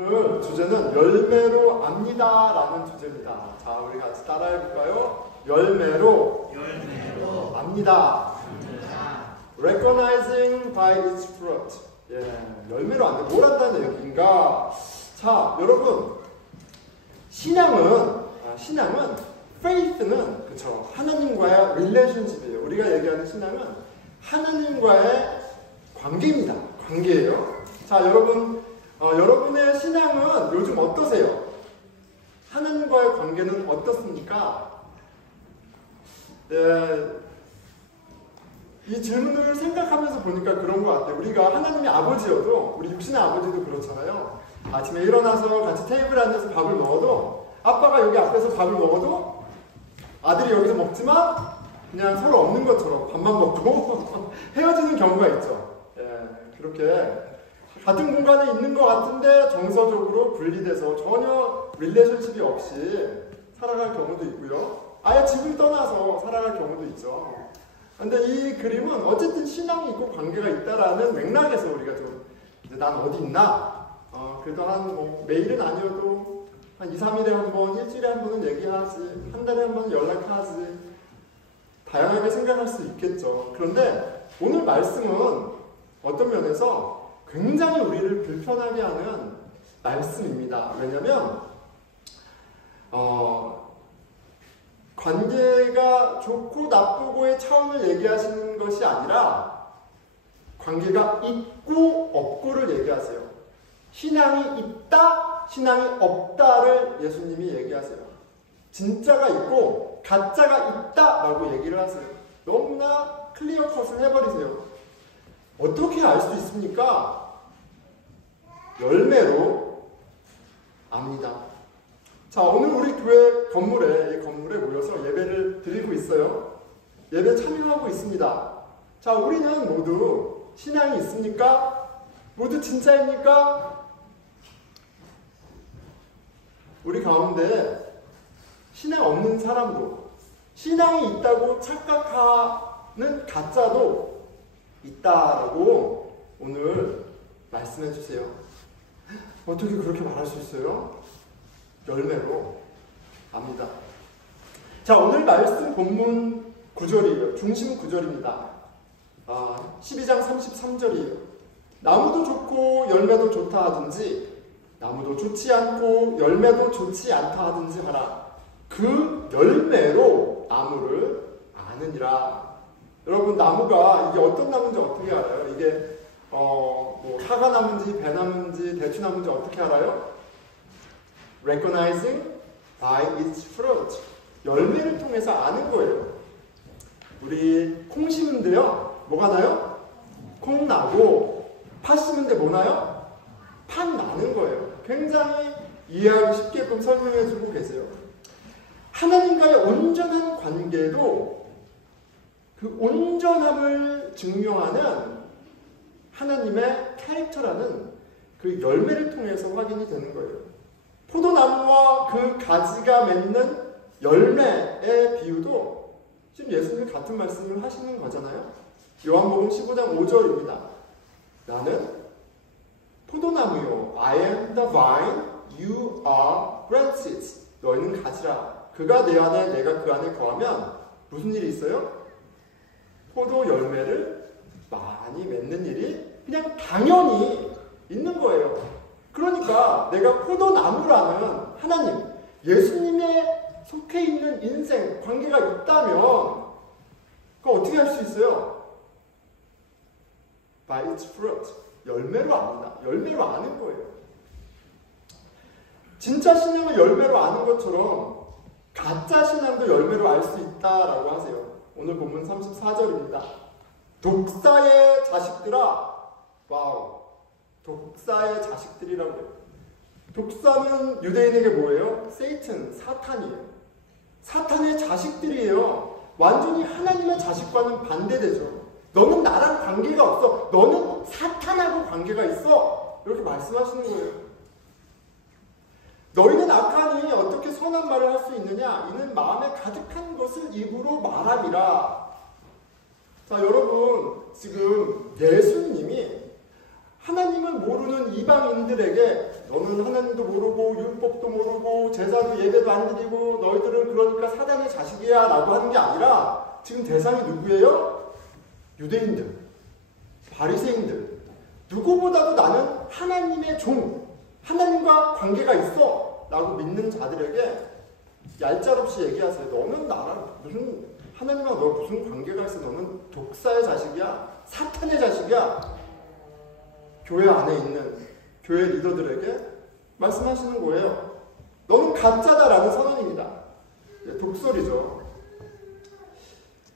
오늘 주제는 열매로 압니다라는 주제입니다. 자, 우리 같이 따라해볼까요? 열매로 압니다. Recognizing by its fruit. 열매로 안다. 뭘 한다는 얘기인가? 자, 여러분, 신앙은 faith는 그쵸, 하나님과의 relationship이에요. 우리가 얘기하는 신앙은 하나님과의 관계입니다. 관계예요. 자, 여러분의 신앙은 요즘 어떠세요? 하나님과의 관계는 어떻습니까? 이 질문을 생각하면서 보니까 그런 것 같아요. 우리가 하나님의 아버지여도, 우리 육신의 아버지도 그렇잖아요. 아침에 일어나서 같이 테이블에 앉아서 밥을 먹어도, 아빠가 여기 앞에서 밥을 먹어도 아들이 여기서 먹지만 그냥 서로 없는 것처럼 밥만 먹고 헤어지는 경우가 있죠. 그렇게 같은 공간에 있는 것 같은데 정서적으로 분리돼서 전혀 릴레이션십이 없이 살아갈 경우도 있고요. 아예 집을 떠나서 살아갈 경우도 있죠. 근데 이 그림은 어쨌든 신앙이 있고 관계가 있다라는 맥락에서 우리가 좀 이제 난 어디 있나? 그래도 매일은 아니어도 한 2, 3일에 한 번, 일주일에 한 번은 얘기하지, 한 달에 한 번은 연락하지, 다양하게 생각할 수 있겠죠. 그런데 오늘 말씀은 어떤 면에서 굉장히 우리를 불편하게 하는 말씀입니다. 왜냐하면 관계가 좋고 나쁘고의 차원을 얘기하시는 것이 아니라 관계가 있고 없고를 얘기하세요. 신앙이 있다, 신앙이 없다를 예수님이 얘기하세요. 진짜가 있고 가짜가 있다라고 얘기를 하세요. 너무나 클리어 컷을 해버리세요. 어떻게 알 수 있습니까? 열매로 압니다. 자, 오늘 우리 교회 이 건물에 모여서 예배를 드리고 있어요. 예배 참여하고 있습니다. 자, 우리는 모두 신앙이 있습니까? 모두 진짜입니까? 우리 가운데 신앙 없는 사람도, 신앙이 있다고 착각하는 가짜도 있다라고 오늘 말씀해 주세요. 어떻게 그렇게 말할 수 있어요? 열매로 압니다. 자, 오늘 말씀 본문 구절이에요. 중심 구절입니다. 12장 33절이에요. 나무도 좋고 열매도 좋다 하든지 나무도 좋지 않고 열매도 좋지 않다 하든지 하라. 그 열매로 나무를 아느니라. 여러분, 나무가 이게 어떤 나무인지 어떻게 알아요? 이게 사과나무인지 배나무인지 대추나무인지 어떻게 알아요? Recognizing by its fruit. 열매를 통해서 아는 거예요. 우리 콩 심은데요, 뭐가 나요? 콩 나고, 팥 심은데 뭐 나요? 팥 나는 거예요. 굉장히 이해하기 쉽게끔 설명해 주고 계세요. 하나님과의 온전한 관계도 그 온전함을 증명하는 하나님의 캐릭터라는 그 열매를 통해서 확인이 되는 거예요. 포도나무와 그 가지가 맺는 열매의 비유도 지금 예수님이 같은 말씀을 하시는 거잖아요. 요한복음 15장 5절입니다. 나는 포도나무요, I am the vine, you are branches. 너희는 가지라. 그가 내 안에, 내가 그 안에 거하면 무슨 일이 있어요? 포도 열매를 많이 맺는 일이 그냥 당연히 있는 거예요. 그러니까 내가 포도나무라는 하나님, 예수님의 속해 있는 인생, 관계가 있다면 그거 어떻게 할 수 있어요? By its fruit. 열매로 압니다. 열매로 아는 거예요. 진짜 신앙을 열매로 아는 것처럼 가짜 신앙도 열매로 알 수 있다라고 하세요. 오늘 본문 34절입니다. 독사의 자식들아. 와우. 독사의 자식들이라고 해요. 독사는 유대인에게 뭐예요? 세이튼, 사탄이에요. 사탄의 자식들이에요. 완전히 하나님의 자식과는 반대되죠. 너는 나랑 관계가 없어. 너는 사탄하고 관계가 있어. 이렇게 말씀하시는 거예요. 너희는 악하니 어떻게 선한 말을 할 수 있느냐? 이는 마음에 가득한 것을 입으로 말함이라. 자, 여러분, 지금 예수님이 하나님을 모르는 이방인들에게 너는 하나님도 모르고 율법도 모르고 제사도 예배도 안 드리고 너희들은 그러니까 사단의 자식이야 라고 하는 게 아니라 지금 대상이 누구예요? 유대인들, 바리새인들. 누구보다도 나는 하나님의 종, 하나님과 관계가 있어 라고 믿는 자들에게 얄짤없이 얘기하세요. 너는 나랑 무슨 하나님과 너 무슨 관계가 있어? 너는 독사의 자식이야? 사탄의 자식이야? 교회 안에 있는 교회 리더들에게 말씀하시는 거예요. 너는 가짜다라는 선언입니다. 독설이죠.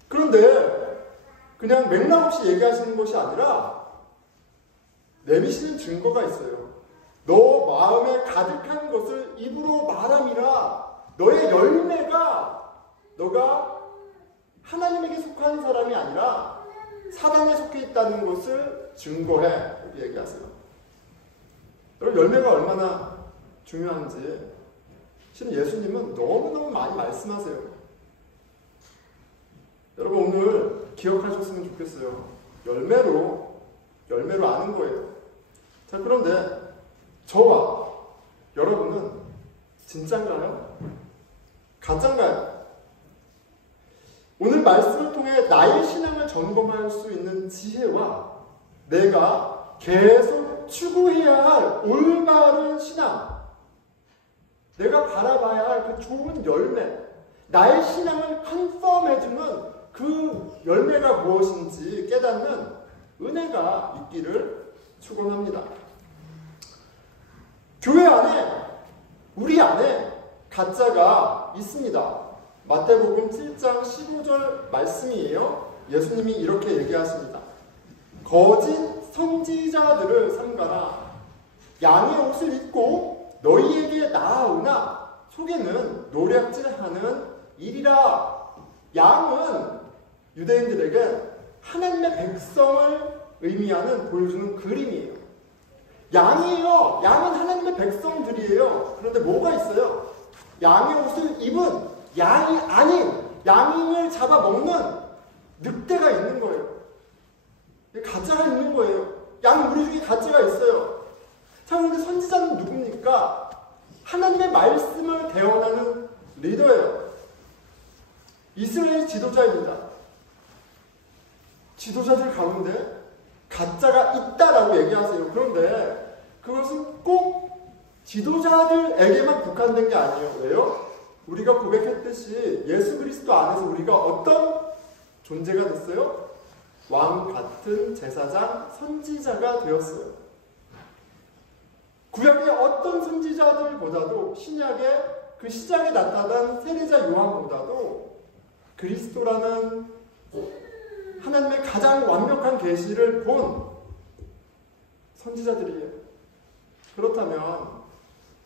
그런데 그냥 맥락 없이 얘기하시는 것이 아니라 내미시는 증거가 있어요. 너 마음에 가득한 것을 입으로 말함이라. 너의 열매가 너가 하나님에게 속한 사람이 아니라 사단에 속해 있다는 것을 증거해. 이렇게 얘기하세요. 여러분, 열매가 얼마나 중요한지 신 예수님은 너무너무 많이 말씀하세요. 여러분, 오늘 기억하셨으면 좋겠어요. 열매로 아는 거예요. 자, 그런데 저와 여러분은 진짠가요? 가짠가요? 오늘 말씀을 통해 나의 신앙을 점검할 수 있는 지혜와 내가 계속 추구해야 할 올바른 신앙, 내가 바라봐야 할 그 좋은 열매, 나의 신앙을 컨펌해주는 그 열매가 무엇인지 깨닫는 은혜가 있기를 축원합니다. 교회 안에, 우리 안에 가짜가 있습니다. 마태복음 7장 15절 말씀이에요. 예수님이 이렇게 얘기하십니다. 거짓 선지자들을 삼가라. 양의 옷을 입고 너희에게 나아오나 속에는 노략질하는 일이라. 양은 유대인들에게 하나님의 백성을 의미하는 보여주는 그림이에요. 양이에요. 양은 하나님의 백성들이에요. 그런데 뭐가 있어요? 양의 옷을 입은 양이 아닌 양을 잡아먹는 늑대가 있는 거예요. 가짜가 있는 거예요. 양 무리 중에 가짜가 있어요. 자, 그런데 선지자는 누굽니까? 하나님의 말씀을 대언하는 리더예요. 이스라엘 지도자입니다. 지도자들 가운데 가짜가 있다라고 얘기하세요. 그런데 그것은 꼭 지도자들에게만 국한된 게 아니에요. 왜요? 우리가 고백했듯이 예수 그리스도 안에서 우리가 어떤 존재가 됐어요? 왕 같은 제사장, 선지자가 되었어요. 구약의 어떤 선지자들보다도 신약의 그 시작에 나타난 세례자 요한보다도 그리스도라는 하나님의 가장 완벽한 계시를 본 선지자들이에요. 그렇다면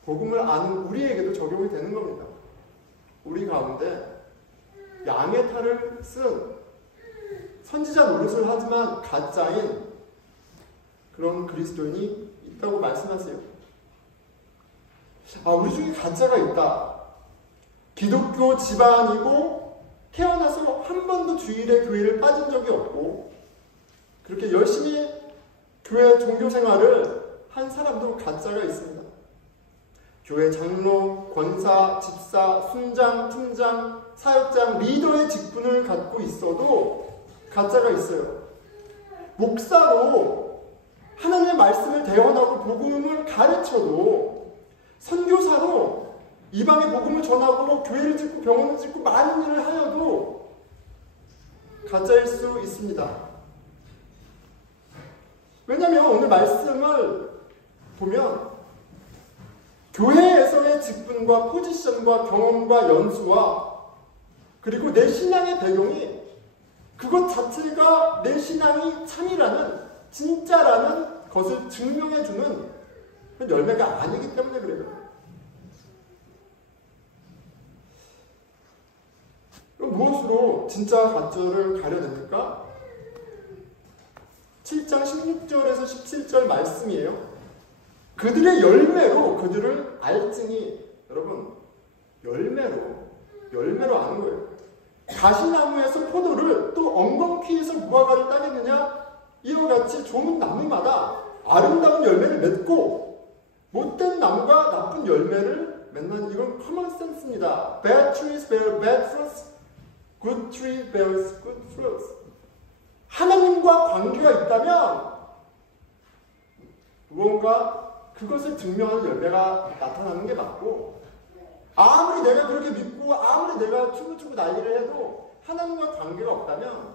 복음을 아는 우리에게도 적용이 되는 겁니다. 우리 가운데 양의 탈을 쓴 선지자 노릇을 하지만 가짜인 그런 그리스도인이 있다고 말씀하세요. 아, 우리 중에 가짜가 있다. 기독교 집안이고 태어나서 한 번도 주일에 교회를 빠진 적이 없고 그렇게 열심히 교회 종교 생활을 한 사람도 가짜가 있습니다. 교회 장로, 권사, 집사, 순장, 팀장, 사역장, 리더의 직분을 갖고 있어도 가짜가 있어요. 목사로 하나님의 말씀을 대언하고 복음을 가르쳐도 선교사로 이방의 복음을 전하고 교회를 짓고 병원을 짓고 많은 일을 하여도 가짜일 수 있습니다. 왜냐하면 오늘 말씀을 보면 교회에서의 직분과 포지션과 경험과 연수와 그리고 내 신앙의 배경이 그것 자체가 내 신앙이 참이라는 진짜라는 것을 증명해주는 열매가 아니기 때문에 그래요. 그럼 무엇으로 진짜 가짜를 가려냅니까? 7장 16절에서 17절 말씀이에요. 그들의 열매로 그들을 알지니. 여러분, 열매로 아는 거예요. 가시나무에서 포도를 또 엉겅퀴에서 무화과를 따겠느냐? 이와 같이 좋은 나무마다 아름다운 열매를 맺고 못된 나무가 나쁜 열매를 맺는 이건 common sense입니다. Bad trees bear bad fruits. Good tree bears good fruits. 하나님과 관계가 있다면 무언가 그것을 증명하는 열매가 나타나는 게 맞고, 아무리 내가 그렇게 믿고 아무리 내가 춤을 난리를 해도 하나님과 관계가 없다면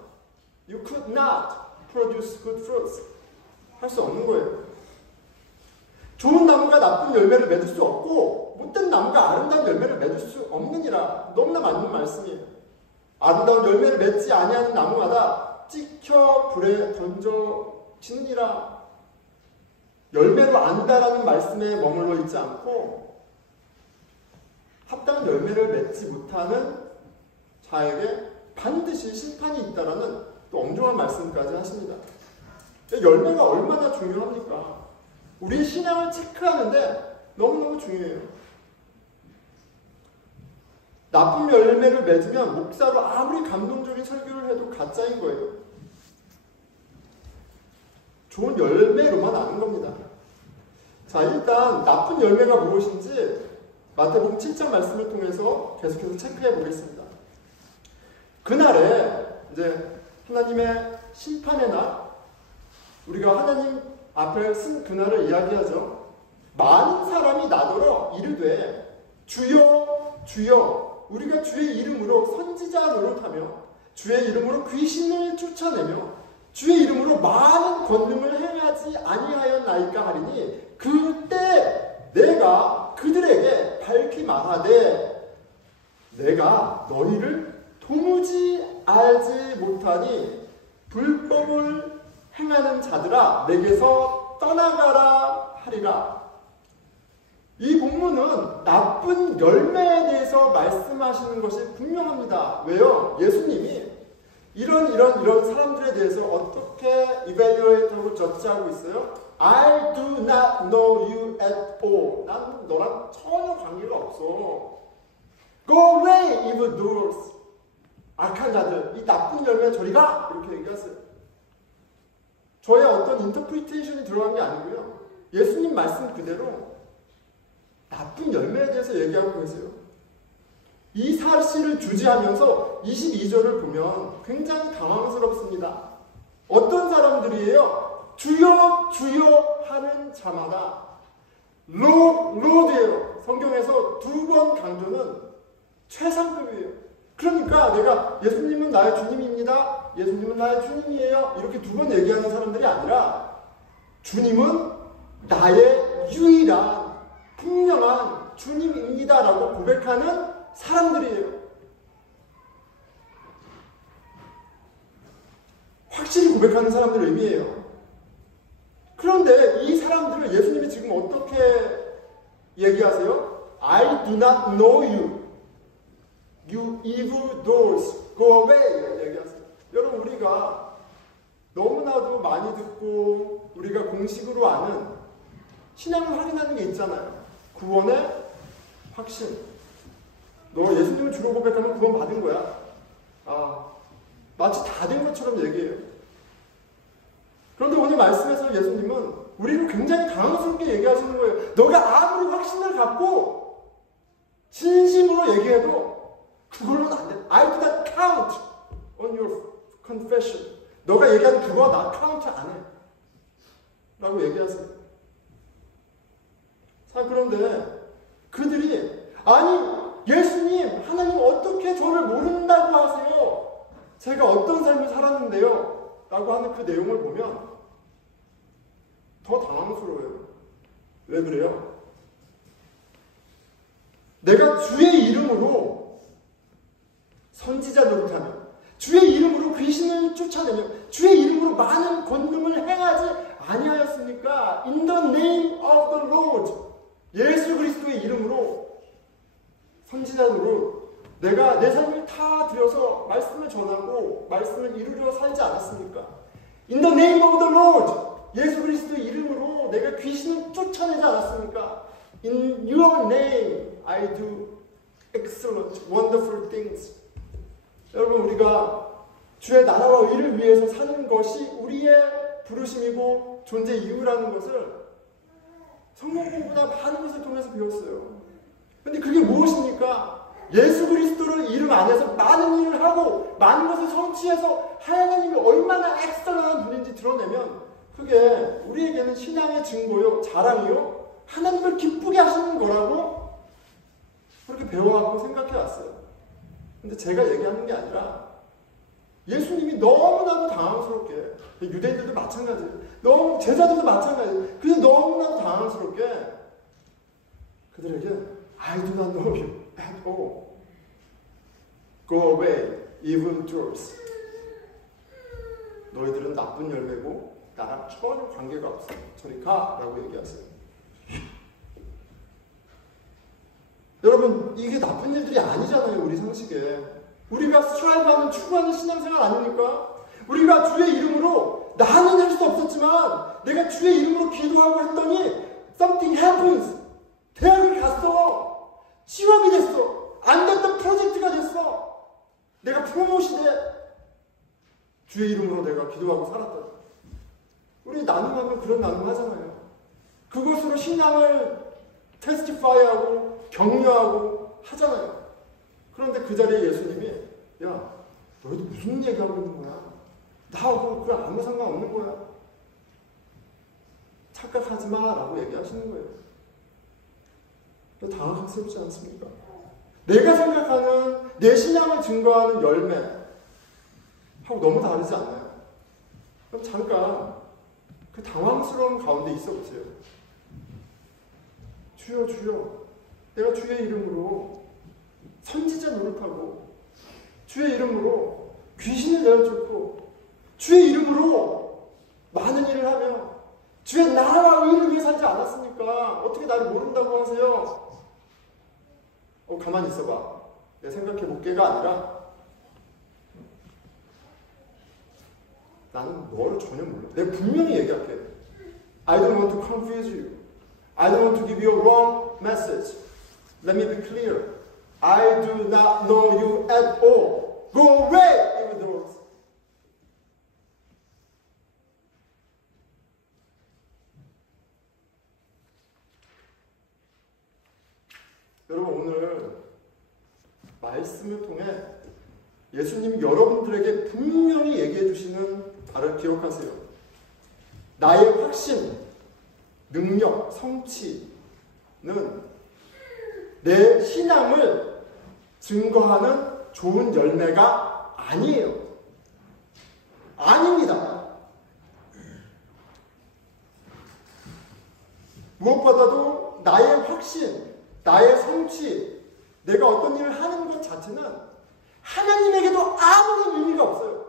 you could not produce good fruits. 할 수 없는 거예요. 좋은 나무가 나쁜 열매를 맺을 수 없고 못된 나무가 아름다운 열매를 맺을 수 없느니라. 너무나 맞는 말씀이에요. 아름다운 열매를 맺지 아니하는 나무마다 찍혀 불에 던져지느니라. 열매로 안다라는 말씀에 머물러 있지 않고 합당한 열매를 맺지 못하는 자에게 반드시 심판이 있다라는 또 엄중한 말씀까지 하십니다. 열매가 얼마나 중요합니까? 우리 신앙을 체크하는데 너무너무 중요해요. 나쁜 열매를 맺으면 목사로 아무리 감동적인 설교를 해도 가짜인 거예요. 좋은 열매로만 아는 겁니다. 자, 일단 나쁜 열매가 무엇인지 마태복음 7장 말씀을 통해서 계속해서 체크해 보겠습니다. 그날에 이제 하나님의 심판의 날, 우리가 하나님 앞에 쓴 그날을 이야기하죠. 많은 사람이 나더러 이르되 주여 주여 우리가 주의 이름으로 선지자 노릇하며 주의 이름으로 귀신을 쫓아내며 주의 이름으로 많은 권능을 행하지 아니하였나이까 하리니 그때 내가 그들에게 밝히 말하되 내가 너희를 도무지 알지 못하니 불법을 행하는 자들아 내게서 떠나가라 하리라. 이 본문은 나쁜 열매에 대해서 말씀하시는 것이 분명합니다. 왜요? 예수님이 이런 사람들에 대해서 어떻게 evaluate하고 저지하고 있어요? I do not know you at all. 난 너랑 전혀 관계가 없어. Go away, evildoers. 악한 자들, 이 나쁜 열매 저리 가! 이렇게 얘기하세요. 저의 어떤 인터프리테이션이 들어간 게 아니고요. 예수님 말씀 그대로 나쁜 열매에 대해서 얘기하고 계세요. 이 사실을 주지하면서 22절을 보면 굉장히 당황스럽습니다. 어떤 사람들이에요? 주여 주여 하는 자마다 로드예요. 성경에서 2번 강조는 최상급이에요. 그러니까 내가 예수님은 나의 주님입니다. 예수님은 나의 주님이에요. 이렇게 2번 얘기하는 사람들이 아니라 주님은 나의 유일한 분명한 주님입니다라고 고백하는 사람들이에요. 확실히 고백하는 사람들의 의미예요. 그런데 이 사람들을 예수님이 지금 어떻게 얘기하세요? I do not know you. You evildoers, go away. 얘기하세요. 여러분, 우리가 너무나도 많이 듣고 우리가 공식으로 아는 신앙을 확인하는 게 있잖아요. 구원의 확신. 너 예수님을 주로 고백하면 구원 받은 거야. 마치 다 된 것처럼 얘기해요. 그런데 오늘 말씀에서 예수님은 우리를 굉장히 당황스럽게 얘기하시는 거예요. 너가 아무리 확신을 갖고 진심으로 얘기해도 그걸로는 안 돼. I do not count on your confession. 너가 얘기하는 그거 나 카운트 안 해. 라고 얘기하세요. 자, 그런데 그들이 아니 예수님, 하나님 어떻게 저를 모른다고 하세요? 제가 어떤 삶을 살았는데요? 라고 하는 그 내용을 보면 더 당황스러워요. 왜 그래요? 내가 주의 이름으로 선지자 노릇하며 주의 이름으로 귀신을 쫓아내며 주의 이름으로 많은 권능을 행하지 아니하였습니까? In the name of the Lord. 예수 그리스도의 이름으로 선지자 노릇, 내가 내 삶을 다 들여서 말씀을 전하고 말씀을 이루려 살지 않았습니까? In the name of the Lord. 예수 그리스도의 이름으로 내가 귀신을 쫓아내지 않았습니까? In your name I do excellent, wonderful things. 여러분, 우리가 주의 나라와 의를 위해서 사는 것이 우리의 부르심이고 존재 이유라는 것을 성경 공부나 많은 것을 통해서 배웠어요. 근데 그게 무엇입니까? 예수 그리스도를 이름 안에서 많은 일을 하고 많은 것을 성취해서 하나님이 얼마나 엑스트라한 분인지 드러내면 그게 우리에게는 신앙의 증거요, 자랑이요, 하나님을 기쁘게 하시는 거라고 그렇게 배워왔고 생각해 왔어요. 근데 제가 얘기하는 게 아니라 예수님이 너무나도 당황스럽게, 유대인들도 마찬가지예요. 너무 제자들도 마찬가지예요. 그냥 너무나도 당황스럽게 그들에게 I do not know you at all. Go away, evil doers. 너희들은 나쁜 열매고 나랑 전혀 관계가 없어. 저리 가! 라고 얘기하세요. 여러분, 이게 나쁜 일들이 아니잖아요. 우리 상식에. 우리가 스트라이브하는 추구하는 신앙생활 아닙니까? 우리가 주의 이름으로 나는 할 수 없었지만 내가 주의 이름으로 기도하고 했더니 something happens. 대학을 갔어. 취업이 됐어. 안 됐던 프로젝트가 됐어. 내가 프로모션에 주의 이름으로 내가 기도하고 살았다. 우리 나눔하면 그런 나눔 하잖아요. 그것으로 신앙을 테스티파이하고 격려하고 하잖아요. 그런데 그 자리에 예수님이 야, 너희도 무슨 얘기하고 있는 거야? 나하고 그거 아무 상관없는 거야. 착각하지 마 라고 얘기하시는 거예요. 당황스럽지 않습니까? 내가 생각하는 내 신앙을 증거하는 열매하고 너무 다르지 않나요? 그럼 잠깐 그 당황스러운 가운데 있어 보세요. 주여 주여, 내가 주의 이름으로 선지자 노릇하고 주의 이름으로 귀신을 내어쫓고 주의 이름으로 많은 일을 하며 주의 나라와 의를 위해 살지 않았습니까? 어떻게 나를 모른다고 하세요? 가만히 있어봐. 내가 생각해 볼게가 아니라 나는 너를 전혀 몰라. 내가 분명히 얘기할게. I don't want to confuse you. I don't want to give you a wrong message. Let me be clear. I do not know you at all. Go away, evil doers. 여러분, 오늘 말씀을 통해 예수님이 여러분들에게 분명히 얘기해 주시는 바를 기억하세요. 나의 확신, 능력, 성취는 내 신앙을 증거하는 좋은 열매가 아니에요. 아닙니다. 무엇보다도 나의 확신, 나의 성취, 내가 어떤 일을 하는 것 자체는 하나님에게도 아무런 의미가 없어요.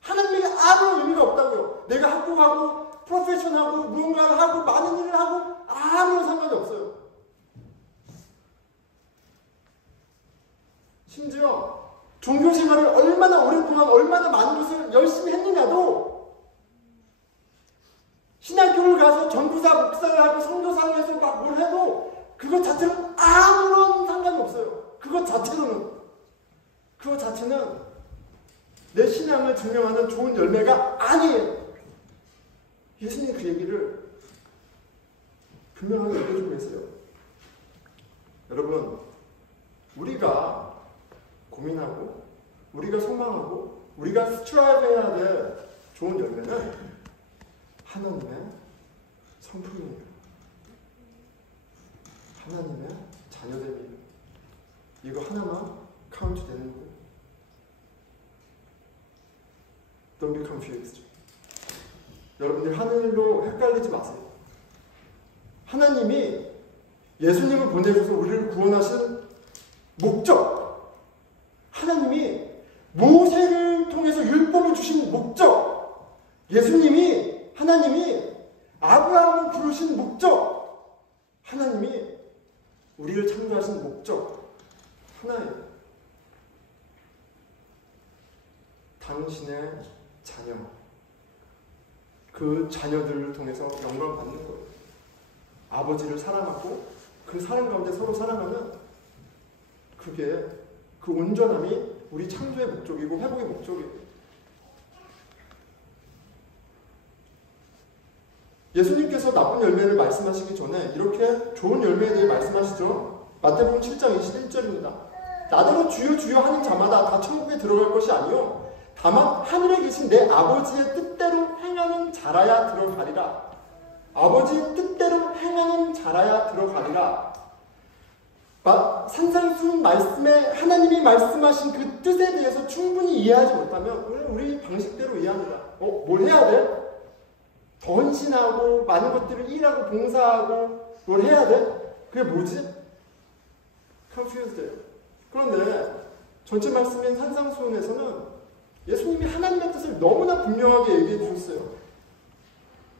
하나님에게 아무런 의미가 없다고요. 내가 학부하고 프로페셔널하고 무언가를 하고 많은 일을 하고 아무런 상관이 없어요. 심지어 종교생활을 얼마나 오랫동안 얼마나 많은 것을 열심히 했느냐도 신학교를 가서 전도사 목사를 하고 선교사를 해서 막 뭘 해도 그것 자체는 아무런 상관이 없어요. 그것 자체는 내 신앙을 증명하는 좋은 열매가 아니에요. 예수님이 그 얘기를 분명하게 얘기해주고 계세요. 여러분, 우리가 고민하고 우리가 소망하고 우리가 스트라이브 해야 될 좋은 열매는 하나님의 성품입니다. 하나님의 자녀됨입니다. 이거 하나만 카운트 되는 거예요. Don't be confused. 여러분들 하늘로 헷갈리지 마세요. 하나님이 예수님을 보내셔서 우리를 구원하신 목적, 하나님이 모세를 통해서 율법을 주신 목적, 하나님이 아브라함을 부르신 목적, 하나님이 우리를 창조하신 목적 하나예요. 당신의 자녀, 그 자녀들을 통해서 영광 받는 거예요. 아버지를 사랑하고 그 사랑 가운데 서로 사랑하면 그게 그 온전함이 우리 창조의 목적이고 회복의 목적이에요. 예수님께서 나쁜 열매를 말씀하시기 전에 이렇게 좋은 열매에 대해 말씀하시죠. 마태복음 7장 21절입니다. 나더러 주여 주여 하는 자마다 다 천국에 들어갈 것이 아니요 다만 하늘에 계신 내 아버지의 뜻대로 행하는 자라야 들어가리라. 아버지의 뜻대로 행하는 자라야 들어가리라. 산상수훈 말씀에 하나님이 말씀하신 그 뜻에 대해서 충분히 이해하지 못하면 우리 방식대로 이해합니다. 뭘 해야 돼? 더 헌신하고 많은 것들을 일하고 봉사하고 뭘 해야 돼? 그게 뭐지? confused. 그런데 전체 말씀인 산상수훈에서는 예수님이 하나님의 뜻을 너무나 분명하게 얘기해 주셨어요.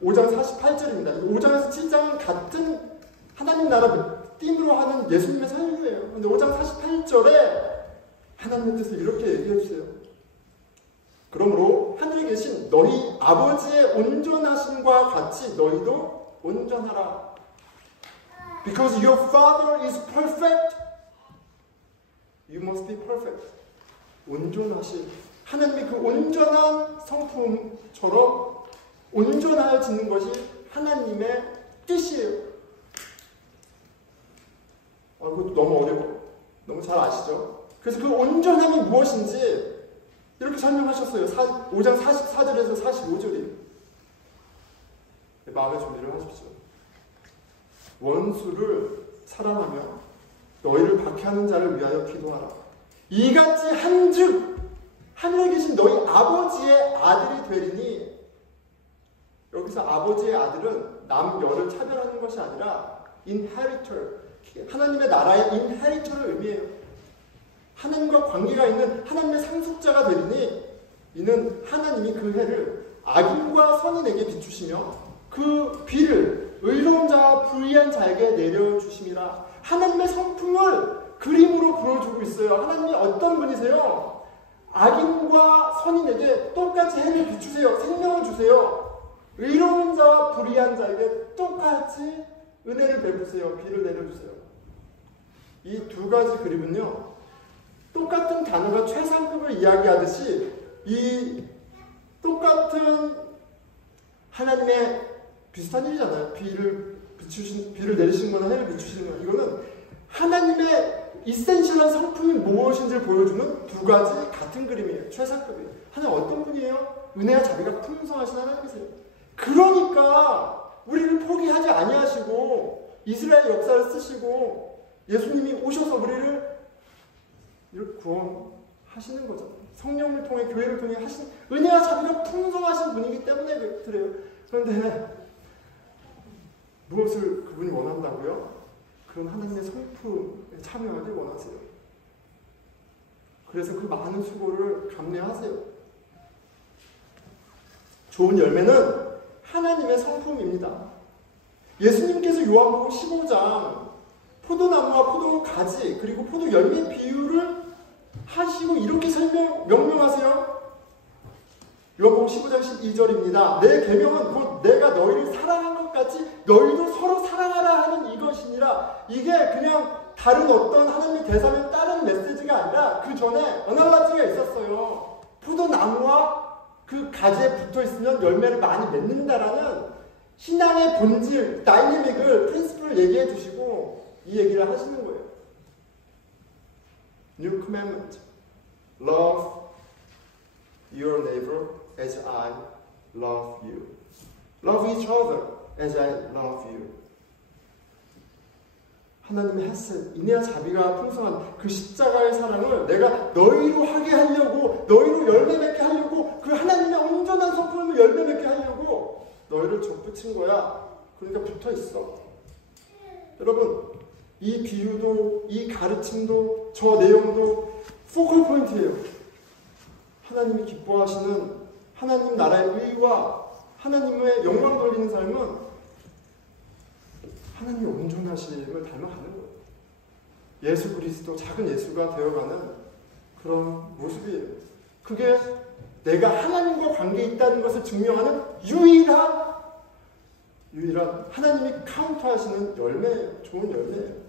5장 48절입니다. 5장에서 7장은 같은 하나님 나라 띠으로 하는 예수님의 설교예요. 그런데 5장 48절에 하나님의 뜻을 이렇게 얘기해 주세요. 그러므로 하늘에 계신 너희 아버지의 온전하심과 같이 너희도 온전하라. Because your Father is perfect, you must be perfect. 온전하신 하나님의 그 온전한 성품처럼 온전하여지는 것이 하나님의 뜻이에요. 그것도 너무 어려워. 너무 잘 아시죠? 그래서 그 온전함이 무엇인지 이렇게 설명하셨어요. 5장 44절에서 45절이. 마음의 준비를 하십시오. 원수를 사랑하며 너희를 박해하는 자를 위하여 기도하라. 이같이 한즉 하늘에 계신 너희 아버지의 아들이 되리니, 여기서 아버지의 아들은 남녀를 차별하는 것이 아니라 inheritor, 하나님의 나라의 inheritor를 의미해요. 하나님과 관계가 있는 하나님의 상속자가 되리니 이는 하나님이 그 해를 악인과 선인에게 비추시며 그 비를 의로운 자와 불의한 자에게 내려주심이라. 하나님의 성품을 그림으로 보여주고 있어요. 하나님이 어떤 분이세요? 악인과 선인에게 똑같이 해를 비추세요. 생명을 주세요. 의로운 자와 불의한 자에게 똑같이 은혜를 베푸세요. 비를 내려주세요. 이 두 가지 그림은요, 똑같은 단어가 최상급을 이야기하듯이 이 똑같은 하나님의 비슷한 일이잖아요. 비를 내리시는 거나 해를 비추시는 거나. 이거는 하나님의 이센셜한 성품이 무엇인지를 보여주는 두 가지 같은 그림이에요. 최상급이에요. 하나님 어떤 분이에요? 은혜와 자비가 풍성하신 하나님이세요. 그러니까 우리를 포기하지 아니하시고 이스라엘 역사를 쓰시고 예수님이 오셔서 우리를 이렇게 구원하시는 거죠. 성령을 통해, 교회를 통해 하신 은혜와 자비가 풍성하신 분이기 때문에 그래요. 그런데 무엇을 그분이 원한다고요? 그런 하나님의 성품에 참여하길 원하세요. 그래서 그 많은 수고를 감내하세요. 좋은 열매는 하나님의 성품입니다. 예수님께서 요한복음 15장 포도나무와 포도가지 그리고 포도 열매 비유를 하시고 이렇게 명명하세요. 요한복음 15장 12절입니다. 내 계명은 곧 내가 너희를 사랑한 것 같이 너희도 서로 사랑하라 하는 이것이니라. 이게 그냥 다른 어떤 하나님의 대사면 다른 메시지가 아니라 그 전에 어날라지가 있었어요. 포도나무와 그 가지에 붙어있으면 열매를 많이 맺는다라는 신앙의 본질, 다이내믹을, 프린시플을 얘기해 주시고 이 얘기를 하시는 거예요. New commandment. Love your neighbor as I love you. Love each other as I love you. 하나님의 헤셋, 인애와 자비가 풍성한 그 십자가의 사랑을 내가 너희로 하게 하려고, 너희로 열매 맺게 하려고, 그 하나님의 온전한 성품을 열매 맺게 하려고 너희를 접붙인 거야. 그러니까 붙어 있어. 여러분, 이 비유도, 이 가르침도, 저 내용도 포컬 포인트예요. 하나님이 기뻐하시는 하나님 나라의 의와 하나님의 영광 돌리는 삶은 하나님의 온전하심을 닮아가는 거예요. 예수 그리스도, 작은 예수가 되어가는 그런 모습이에요. 그게 내가 하나님과 관계에 있다는 것을 증명하는 유일한 하나님이 카운트하시는 열매예요. 좋은 열매예요.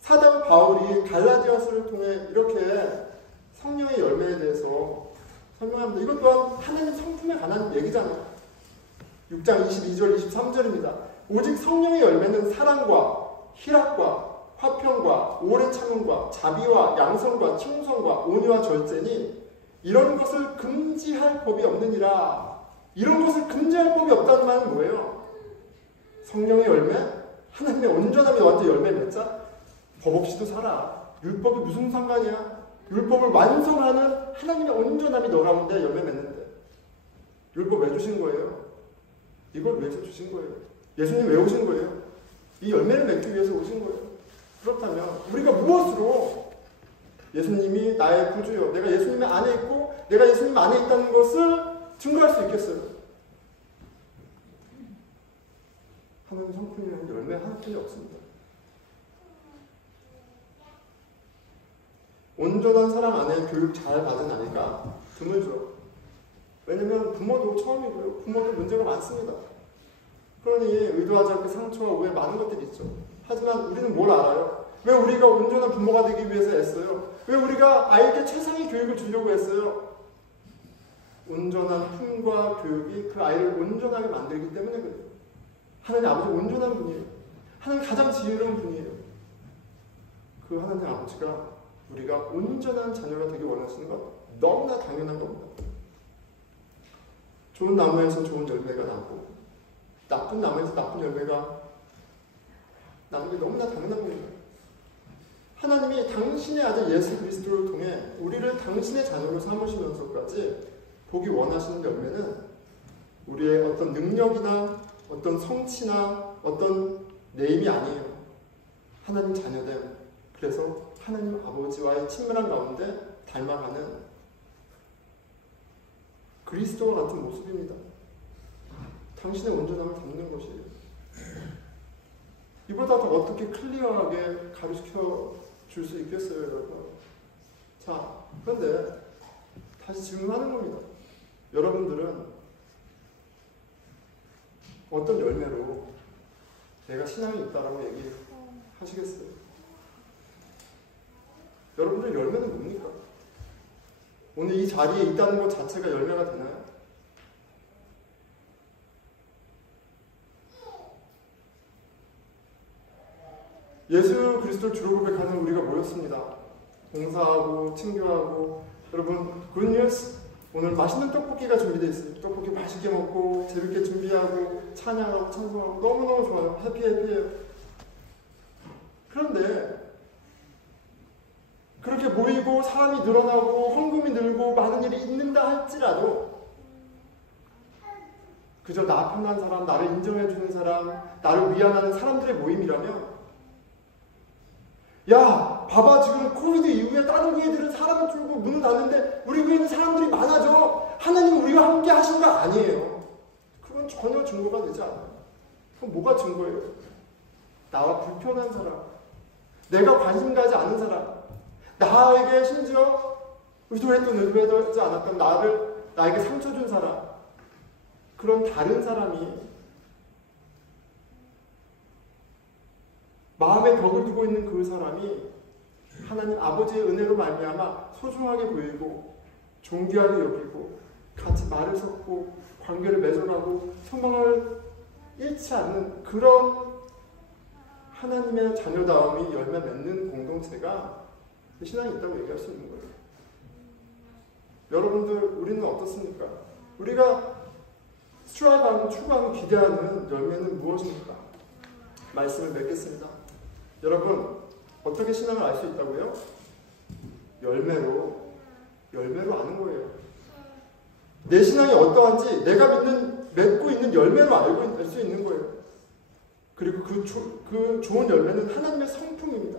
사도 바울이 갈라디아서를 통해 이렇게 성령의 열매에 대해서 설명합니다. 이것 또한 하나님 성품에 관한 얘기잖아요. 6장 22절 23절입니다. 오직 성령의 열매는 사랑과 희락과 화평과 오래 참음과 자비와 양선과 충성과 온유와 절제니 이런 것을 금지할 법이 없느니라. 이런 것을 금지할 법이 없다는 말은 뭐예요? 성령의 열매? 하나님의 온전함이 너한테 열매 맺자? 법 없이도 살아. 율법이 무슨 상관이야? 율법을 완성하는 하나님의 온전함이 너 가운데 열매 맺는데. 율법 왜 주신 거예요? 이걸 왜 주신 거예요? 예수님 왜 오신 거예요? 이 열매를 맺기 위해서 오신 거예요. 그렇다면 우리가 무엇으로 예수님이 나의 구주요, 내가 예수님 안에 있고 내가 예수님 안에 있다는 것을 증거할 수 있겠어요? 하나님 성품이라는 열매 하나뿐이 없습니다. 온전한 사랑 안에 교육 잘 받은 아이가 드물죠. 왜냐면 부모도 처음이고요. 부모도 문제가 많습니다. 그러니 의도하지 않게 상처와 오해 많은 것들이 있죠. 하지만 우리는 뭘 알아요? 왜 우리가 온전한 부모가 되기 위해서 애써요? 왜 우리가 아이에게 최상의 교육을 주려고 했어요? 온전한 품과 교육이 그 아이를 온전하게 만들기 때문에 그래요. 하나님 아버지 온전한 분이에요. 하나님 가장 지혜로운 분이에요. 그 하나님 아버지가 우리가 온전한 자녀가 되기 원하시는 것 너무나 당연한 겁니다. 좋은 나무에서 좋은 열매가 나고 나쁜 나무에서 나쁜 열매가 나는 게 너무나 당연한 겁니다. 하나님이 당신의 아들 예수 그리스도를 통해 우리를 당신의 자녀로 삼으시면서까지 보기 원하시는 열매는 우리의 어떤 능력이나 어떤 성취나 어떤 네임이 아니에요. 하나님 자녀됨. 그래서 하나님 아버지와의 친밀한 가운데 닮아가는 그리스도와 같은 모습입니다. 당신의 온전함을 담는 것이에요. 이보다 더 어떻게 클리어하게 가르쳐 줄 수 있겠어요, 여러분? 자, 그런데 다시 질문하는 겁니다. 여러분들은 어떤 열매로 내가 신앙이 있다라고 얘기하시겠어요? 여러분들 열매는 뭡니까? 오늘 이 자리에 있다는 것 자체가 열매가 되나요? 예수 그리스도를 주로 고백하는 우리가 모였습니다. 봉사하고 친교하고 여러분 굿뉴스 오늘 맛있는 떡볶이가 준비되어 있어요. 떡볶이 맛있게 먹고 재밌게 준비하고 찬양하고 찬송하고 너무너무 좋아요. 해피해요. 그런데 그렇게 모이고 사람이 늘어나고 헌금이 늘고 많은 일이 있는다 할지라도 그저 나 편한 사람, 나를 인정해주는 사람, 나를 위안하는 사람들의 모임이라면 야, 봐봐 지금 코비드 이후에 다른 교회들은 사람을 줄고 문을 닫는데 우리 교회는 사람들이 많아져. 하나님 우리와 함께 하신 거 아니에요. 그건 전혀 증거가 되지 않아요. 그럼 뭐가 증거예요? 나와 불편한 사람, 내가 관심 가지 않은 사람, 나에게 심지어 의도하지 않았던 나에게 상처 준 사람, 그런 다른 사람이 마음에 벽을 두고 있는 그 사람이 하나님 아버지의 은혜로 말미암아 소중하게 보이고 존귀하게 여기고 같이 말을 섞고 관계를 맺어가고 소망을 잃지 않는 그런 하나님의 자녀다움이 열매 맺는 공동체가 신앙이 있다고 얘기할 수 있는 거예요. 여러분들 우리는 어떻습니까? 우리가 추구하는 기대하는 열매는 무엇입니까? 말씀을 맺겠습니다. 여러분 어떻게 신앙을 알 수 있다고요? 열매로 아는 거예요. 내 신앙이 어떠한지 내가 맺고 있는 열매로 알 수 있는 거예요. 그리고 그 좋은 열매는 하나님의 성품입니다.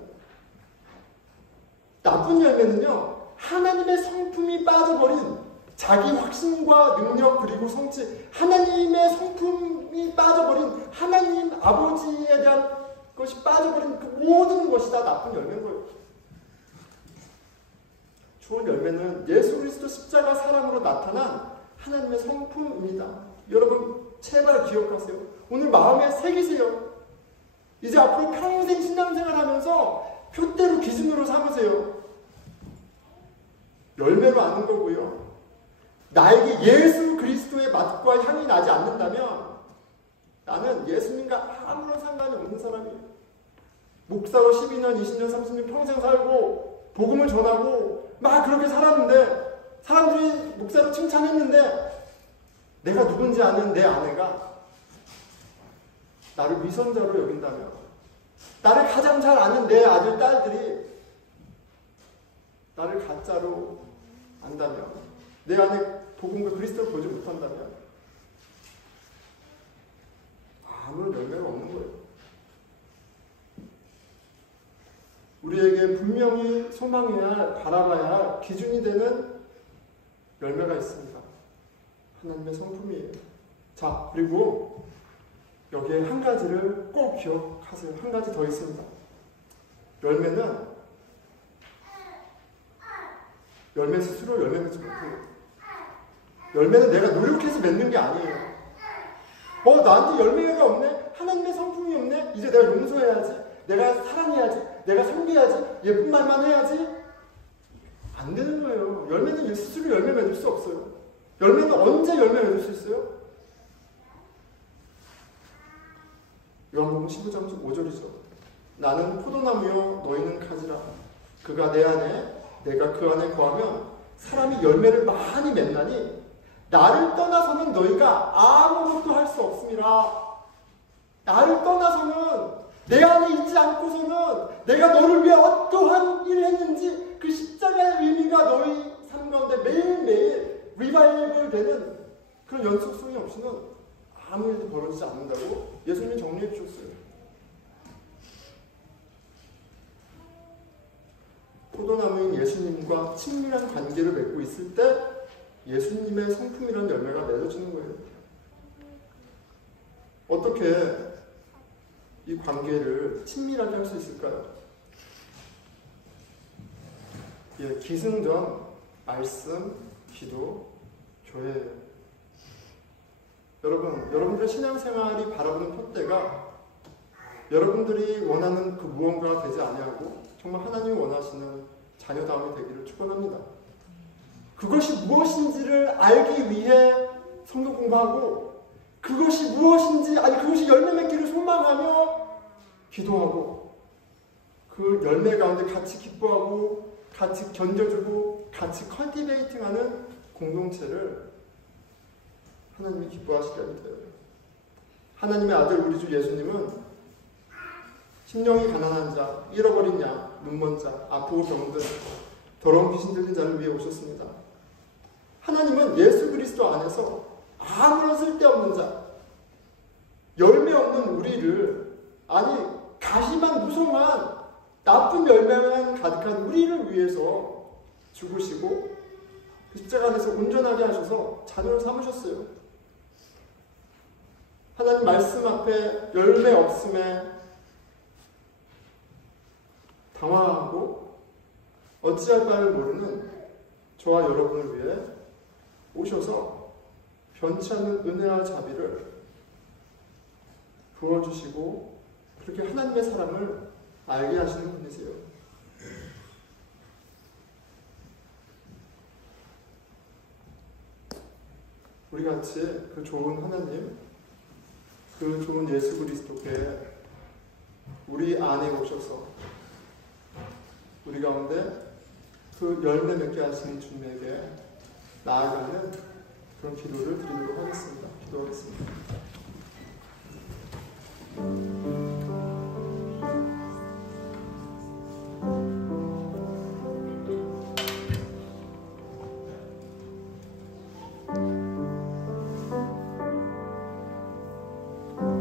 나쁜 열매는요, 하나님의 성품이 빠져버린 자기 확신과 능력 그리고 성취, 하나님의 성품이 빠져버린 하나님 아버지에 대한 것이 빠져버린 그 모든 것이 다 나쁜 열매인 거예요. 좋은 열매는 예수 그리스도 십자가 사랑으로 나타난 하나님의 성품입니다. 여러분 제발 기억하세요. 오늘 마음에 새기세요. 이제 앞으로 평생 신앙생활 하면서 표대로 기준으로 삼으세요. 열매로 아는 거고요. 나에게 예수 그리스도의 맛과 향이 나지 않는다면 나는 예수님과 아무런 상관이 없는 사람이에요. 목사로 12년, 20년, 30년 평생 살고 복음을 전하고 막 그렇게 살았는데 사람들이 목사로 칭찬했는데 내가 누군지 아는 내 아내가 나를 위선자로 여긴다면, 나를 가장 잘 아는 내 아들, 딸들이 나를 가짜로 안다면, 내 안에 복음과 그리스도를 보지 못한다면 아무런 열매가 없는 거예요. 우리에게 분명히 소망해야 할, 바라봐야 할 기준이 되는 열매가 있습니다. 하나님의 성품이에요. 자, 그리고 여기에 한 가지를 꼭 기억하세요. 한 가지 더 있습니다. 열매는 열매 스스로 열매 맺지 못해요. 열매는 내가 노력해서 맺는 게 아니에요. 나한테 열매가 없네? 하나님의 성품이 없네? 이제 내가 용서해야지. 내가 사랑해야지. 내가 섬겨야지. 예쁜 말만 해야지. 안 되는 거예요. 열매는 스스로 열매 맺을 수 없어요. 열매는 언제 열매 맺을 수 있어요? 요한복음 15장 5절이죠. 나는 포도나무요 너희는 가지라. 그가 내 안에 내가 그 안에 거하면 사람이 열매를 많이 맺나니 나를 떠나서는 너희가 아무것도 할 수 없음이라. 나를 떠나서는, 내 안에 있지 않고서는 내가 너를 위해 어떠한 일을 했는지 그 십자가의 의미가 너희 삶 가운데 매일매일 리바이벌 되는 그런 연속성이 없이는 아무 일도 벌어지지 않는다고 예수님이 정리해 주셨어요. 포도나무인 예수님과 친밀한 관계를 맺고 있을 때 예수님의 성품이라는 열매가 맺어지는 거예요. 어떻게 이 관계를 친밀하게 할 수 있을까요? 기승전, 말씀, 기도, 교회예요. 여러분들의 신앙생활이 바라보는 푯대가 여러분들이 원하는 그 무언가가 되지 아니하고 정말 하나님이 원하시는 자녀다움이 되기를 축원합니다. 그것이 무엇인지를 알기 위해 성경 공부하고, 그것이 무엇인지, 그것이 열매 맺기를 소망하며 기도하고, 그 열매 가운데 같이 기뻐하고 같이 견뎌주고 같이 컨티베이팅하는 공동체를 하나님이 기뻐하시게 돼요. 하나님의 아들 우리 주 예수님은 심령이 가난한 자, 잃어버린 양, 눈먼 자, 아프고 병든, 더러운 귀신 들린 자를 위해 오셨습니다. 하나님은 예수 그리스도 안에서 아무런 쓸데없는 자, 열매 없는 우리를, 가시만 무성한 나쁜 열매만 가득한 우리를 위해서 죽으시고 십자가 안에서 온전하게 하셔서 자녀를 삼으셨어요. 하나님 말씀 앞에 열매 없음에 당황하고 어찌할 바를 모르는 저와 여러분을 위해 오셔서 변치 않는 은혜와 자비를 부어주시고 그렇게 하나님의 사랑을 알게 하시는 분이세요. 우리 같이 그 좋은 하나님, 그 좋은 예수 그리스도께 우리 안에 오셔서 우리 가운데 그 열매 맺게 하시는 주님에게 나아가는 그런 기도를 드리도록 하겠습니다. 기도하겠습니다.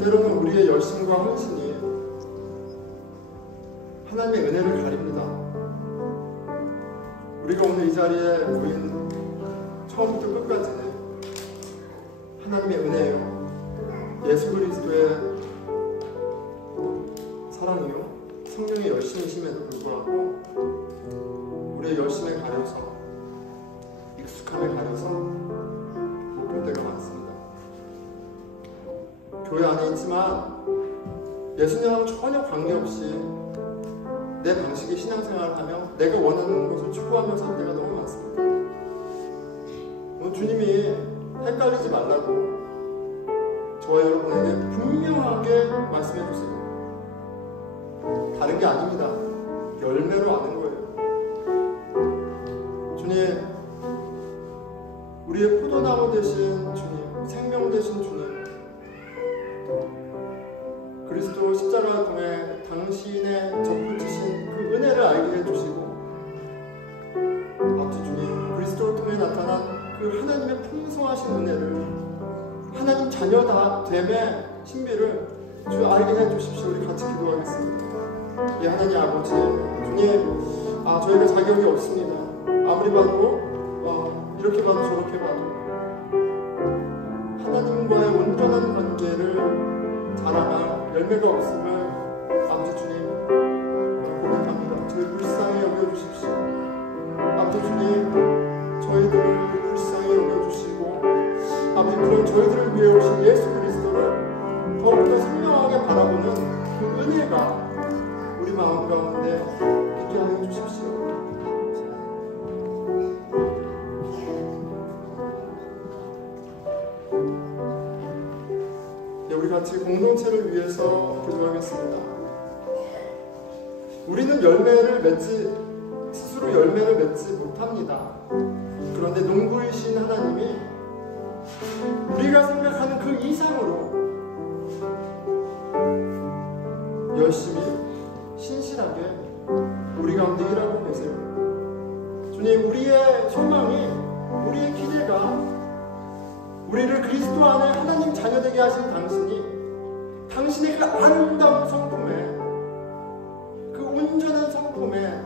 때로는 우리의 열심과 헌신이 하나님의 은혜를 가립니다. 우리가 오늘 이 자리에 모인 처음부터 끝까지 하나님의 은혜요, 예수 그리스도의 사랑이요, 성령의 열심이심에도 불구하고 우리의 열심에 가려서, 익숙함에 가려서 못 볼 때가 많습니다. 교회 안에 있지만 예수님하고 전혀 관계없이 내 방식의 신앙생활을 하며 내가 원하는 것을 추구하며 살 때가 너무 많습니다. 오늘 주님이 헷갈리지 말라고 저와 여러분에게 분명하게 말씀해 주세요. 다른 게 아닙니다. 열매로 아는 거예요. 주님, 우리의 포도나무 되신 주님, 생명 되신 주님, 그리스도 십자가를 통해 당신의 접붙이신 그 은혜를 알게 해주시고, 아버지 주님, 그리스도를 통해 나타난 그 하나님의 풍성하신 은혜를, 하나님 자녀다 됨의 신비를 주 알게 해주십시오. 우리 같이 기도하겠습니다. 예, 하나님 아버지, 주님, 저희가 자격이 없습니다. 아무리 봐도 이렇게 봐도 저렇게 봐도 하나님과의 온전한 관계를 자라갈 열매가 없음을 아버지 주님 고백합니다. 저희 불쌍히 여겨주십시오. 아버지 주님, 저희들을 불쌍히 여겨주시고, 아버지 그런 저희들을 위해 오신 예수 그리스도를 더욱더 선명하게 바라보는 그 은혜가 우리 마음 가운데 있게 하여 주십시오. 우리 같이 공동체를 위해서 기도하겠습니다. 우리는 스스로 열매를 맺지 못합니다. 그런데 농부이신 하나님이 우리가 생각하는 그 이상으로 열심히 신실하게 우리 가운데 일하고 계세요. 주님, 우리의 소망이, 우리의 기대가 우리를 그리스도 안에 하나님 자녀되게 하신 당신의 그 아름다운 성품에, 그 온전한 성품에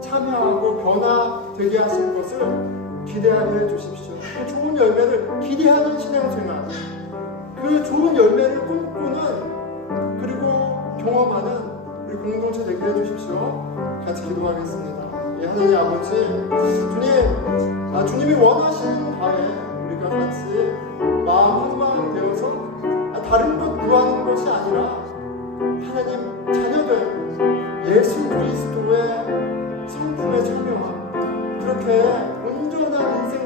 참여하고 변화되게 하실 것을 기대하게 해주십시오. 그 좋은 열매를 기대하는 신앙생활, 그 좋은 열매를 꿈꾸는, 그리고 경험하는 우리 공동체 되게 해주십시오. 같이 기도하겠습니다. 예, 하나님 아버지, 주님이 원하시는 바에 우리가 같이 마음 한마음 되어서 다른 것 구하는 것이 아니라 하나님 자녀된 예수 그리스도의 성품에 참여하고, 그렇게 온전한 인생